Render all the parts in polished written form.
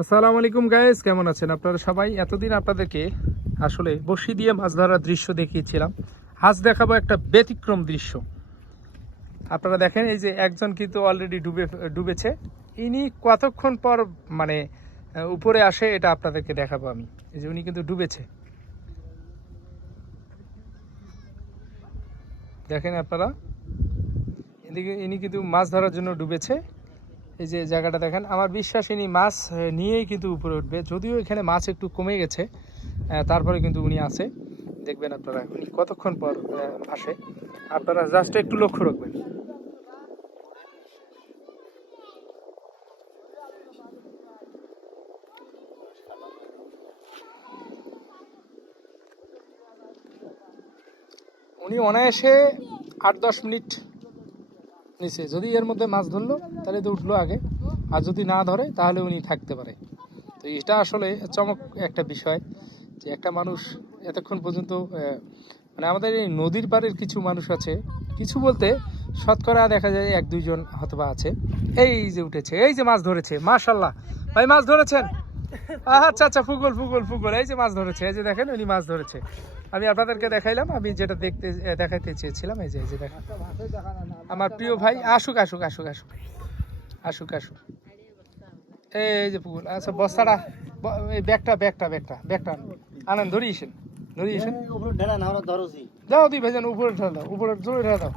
আসসালামু আলাইকুম গাইস, কেমন আছেন আপনারা সবাই? এতদিন আপনাদেরকে আসলে বড়শি দিয়ে মাছ ধরার দৃশ্য দেখিয়েছিলাম। আজ দেখাবো একটা ব্যতিক্রম দৃশ্য। আপনারা দেখেন, এই যে একজন কিন্তু অলরেডি ডুবেছে। ইনি কতক্ষণ পর মানে উপরে আসে এটা আপনাদেরকে দেখাবো আমি। এই যে উনি কিন্তু ডুবেছে, দেখেন আপনারা। এদিকে ইনি কিন্তু মাছ ধরার জন্য ডুবেছে। এই যে জায়গাটা দেখেন, আমার বিশ্বাস ইনি মাছ নিয়েই কিন্তু উপরে উঠবে। যদিও এখানে মাছ একটু কমে গেছে, তারপরে কিন্তু উনি আছে। দেখবেন আপনারা উনি কতক্ষণ পর আসে। আপনারা জাস্ট একটু লক্ষ্য রাখবেন। উনি অনায়াসে 8-10 মিনিট নিচে, যদি এর মধ্যে মাছ ধরলো তাহলে তো উঠলো আগে, আর যদি না ধরে তাহলে উনি থাকতে পারে। তো এটা আসলে চমক একটা বিষয় যে একটা মানুষ এতক্ষণ পর্যন্ত মানে আমাদের এই নদীর পাড়ের কিছু মানুষ আছে, কিছু বলতে শতকরা দেখা যায় 1-2 জন হয়তোবা আছে। এই যে উঠেছে, এই যে মাছ ধরেছে, মাশাল্লাহ ভাই মাছ ধরেছেন। আচ্ছা আচ্ছা, ফুগল ফুগল ফুগল, এই যে মাছ ধরেছে, এই যে দেখেন উনি মাছ ধরেছে। আমি আপনাদেরকে দেখাইলাম, আমি যেটা দেখাইতে চেয়েছিলাম। এই যে দেখেন আমার প্রিয় ভাই, আসুক আসুক আসুক আসুক আসুক আসুক। এই যে পুকুর, আচ্ছা বস্তাটা, এই ব্যাগটা আনেন, ধরিয়েছেন দাও, দুই ভেজান উপরে ঢেলে দাও, উপরে জোরে ঢেলে দাও।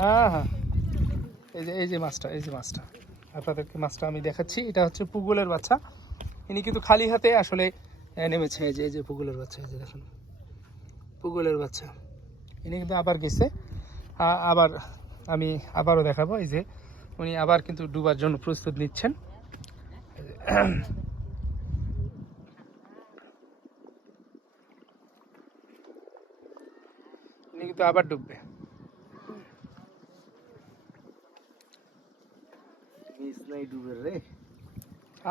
হ্যাঁ হ্যাঁ, এই যে মাছটা আপনাদেরকে মাছটা আমি দেখাচ্ছি। এটা হচ্ছে পুগুলের বাচ্চা। ইনি কিন্তু খালি হাতে আসলে নেমেছে। এই যে পুগুলের বাচ্চা, এই যে দেখুন পুগুলের বাচ্চা। ইনি কিন্তু আবার গেছে, আবার আমি আবারও দেখাবো। এই যে উনি আবার কিন্তু ডুবার জন্য প্রস্তুত নিচ্ছেন। উনি কিন্তু আবার ডুববে।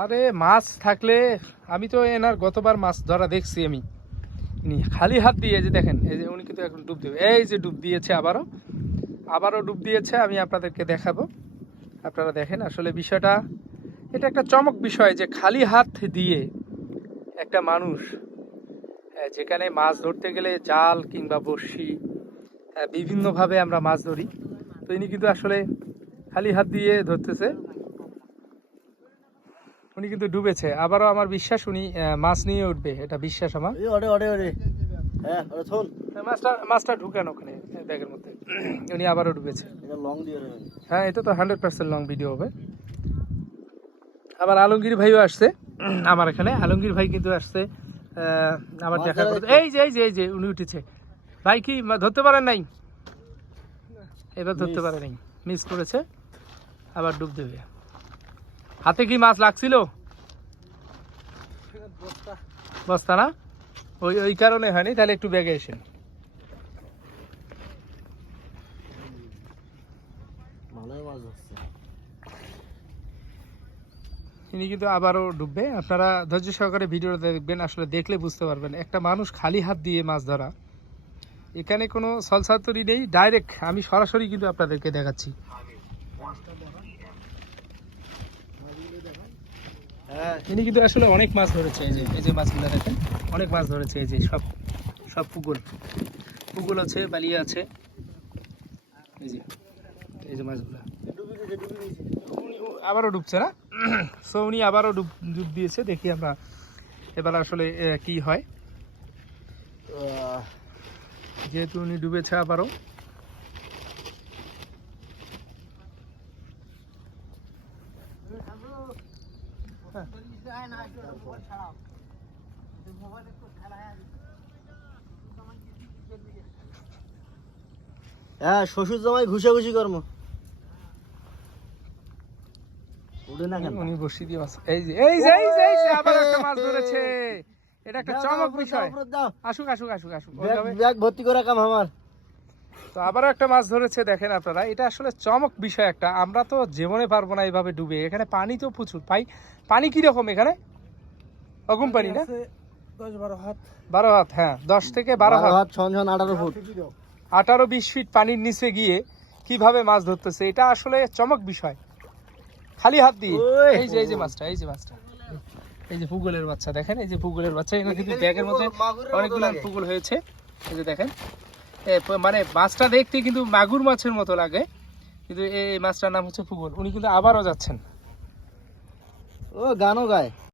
আরে মাছ থাকলে, আমি তো এনার গতবার মাছ ধরা দেখছি আমি। ইনি খালি হাত দিয়ে, যে দেখেন, এই যে উনি কিন্তু এখন ডুব দেবে। এই যে ডুব দিয়েছে, আবারও ডুব দিয়েছে। আমি আপনাদেরকে দেখাবো, আপনারা দেখেন। আসলে বিষয়টা এটা একটা চমক বিষয় যে খালি হাত দিয়ে একটা মানুষ, যেখানে মাছ ধরতে গেলে জাল কিংবা বড়শি, বিভিন্নভাবে আমরা মাছ ধরি, তো ইনি কিন্তু আসলে খালি হাত দিয়ে ধরতেছে। উনি কিন্তু ডুবেছে। আবারও আমার বিশ্বাস উনি মাছ নিয়ে উঠবে, এটা বিশ্বাস আমার। মাছটা ঢুকান ওখানে ব্যাগের মধ্যে। উনি আবারও ডুবেছে। হ্যাঁ, এটা তো 100% লং ভিডিও হবে। আবার আলমগীর ভাইও আসছে আমার এখানে। আলমগীর ভাই কিন্তু আসছে আমার দেখা করতে। এই যে উনি উঠেছে। ভাই কি ধরতে পারেন নাই? এবার ধরতে পারে নাই, মিস করেছে। আবার ডুব দেবে। হাতে কি মাছ লাগছিল? বস্তা না, ওই কারণে হয়নি। তাহলে একটু ব্যাগে এসেন। ইনি কিন্তু আবারও ডুববে। আপনারা ধৈর্য সহকারে ভিডিওটা দেখবেন, আসলে দেখলে বুঝতে পারবেন একটা মানুষ খালি হাত দিয়ে মাছ ধরা। এখানে কোনো সলসাতুরি নেই, ডাইরেক্ট আমি সরাসরি কিন্তু আপনাদেরকে দেখাচ্ছি। ইনি কিন্তু আসলে অনেক মাছ ধরেছে। এই যে মাছগুলো দেখেন, অনেক মাছ ধরেছে। এই যে সব পুকুল আছে, বালিয়া আছে। এই যে মাছগুলো আবারও ডুবছে না। সো উনি আবারও ডুব দিয়েছে। দেখি আমরা এবার আসলে কি হয়। যেহেতু উনি ডুবেছে আবারও। হ্যাঁ, শ্বশুর জামাই ঘুষাঘুষি কর্ম উঠে না কেন? উনি বসি দিয়ে মাছ, এই যে আবার একটা মাছ ধরেছে। এটা একটা চমক বিষয়। আসুক আসুক আসুক আসুক, ব্যাগ ভর্তি করে কাম আমার। তো আবারও একটা মাছ ধরেছে, দেখেন আপনারা। এটা আসলে চমক বিষয় একটা। আমরা তো জীবনে পারবো না এইভাবে ডুবে। এখানে পানি তো প্রচুর। পানি কিরকম এখানে? অগুম পানি না? 12 হাত, হ্যাঁ 10 থেকে 12 হাত, 18 ফুট, 18-20 ফিট পানির নিচে গিয়ে কিভাবে মাছ ধরতেছে, এটা আসলে চমক বিষয়। খালি হাত দিয়ে। এই যে মাছটা এই যে পুগলের বাচ্চা দেখেন, এই যে পুগলের বাচ্চা, এখানে কিন্তু ব্যাগের মধ্যে অনেকগুলো পুগল হয়েছে। এই যে দেখেন, মানে মাছটা দেখতে কিন্তু মাগুর মাছের মতো লাগে, কিন্তু এই মাছটার নাম হচ্ছে পুগল। উনি কিন্তু আবারও যাচ্ছেন। ও গানও গায়।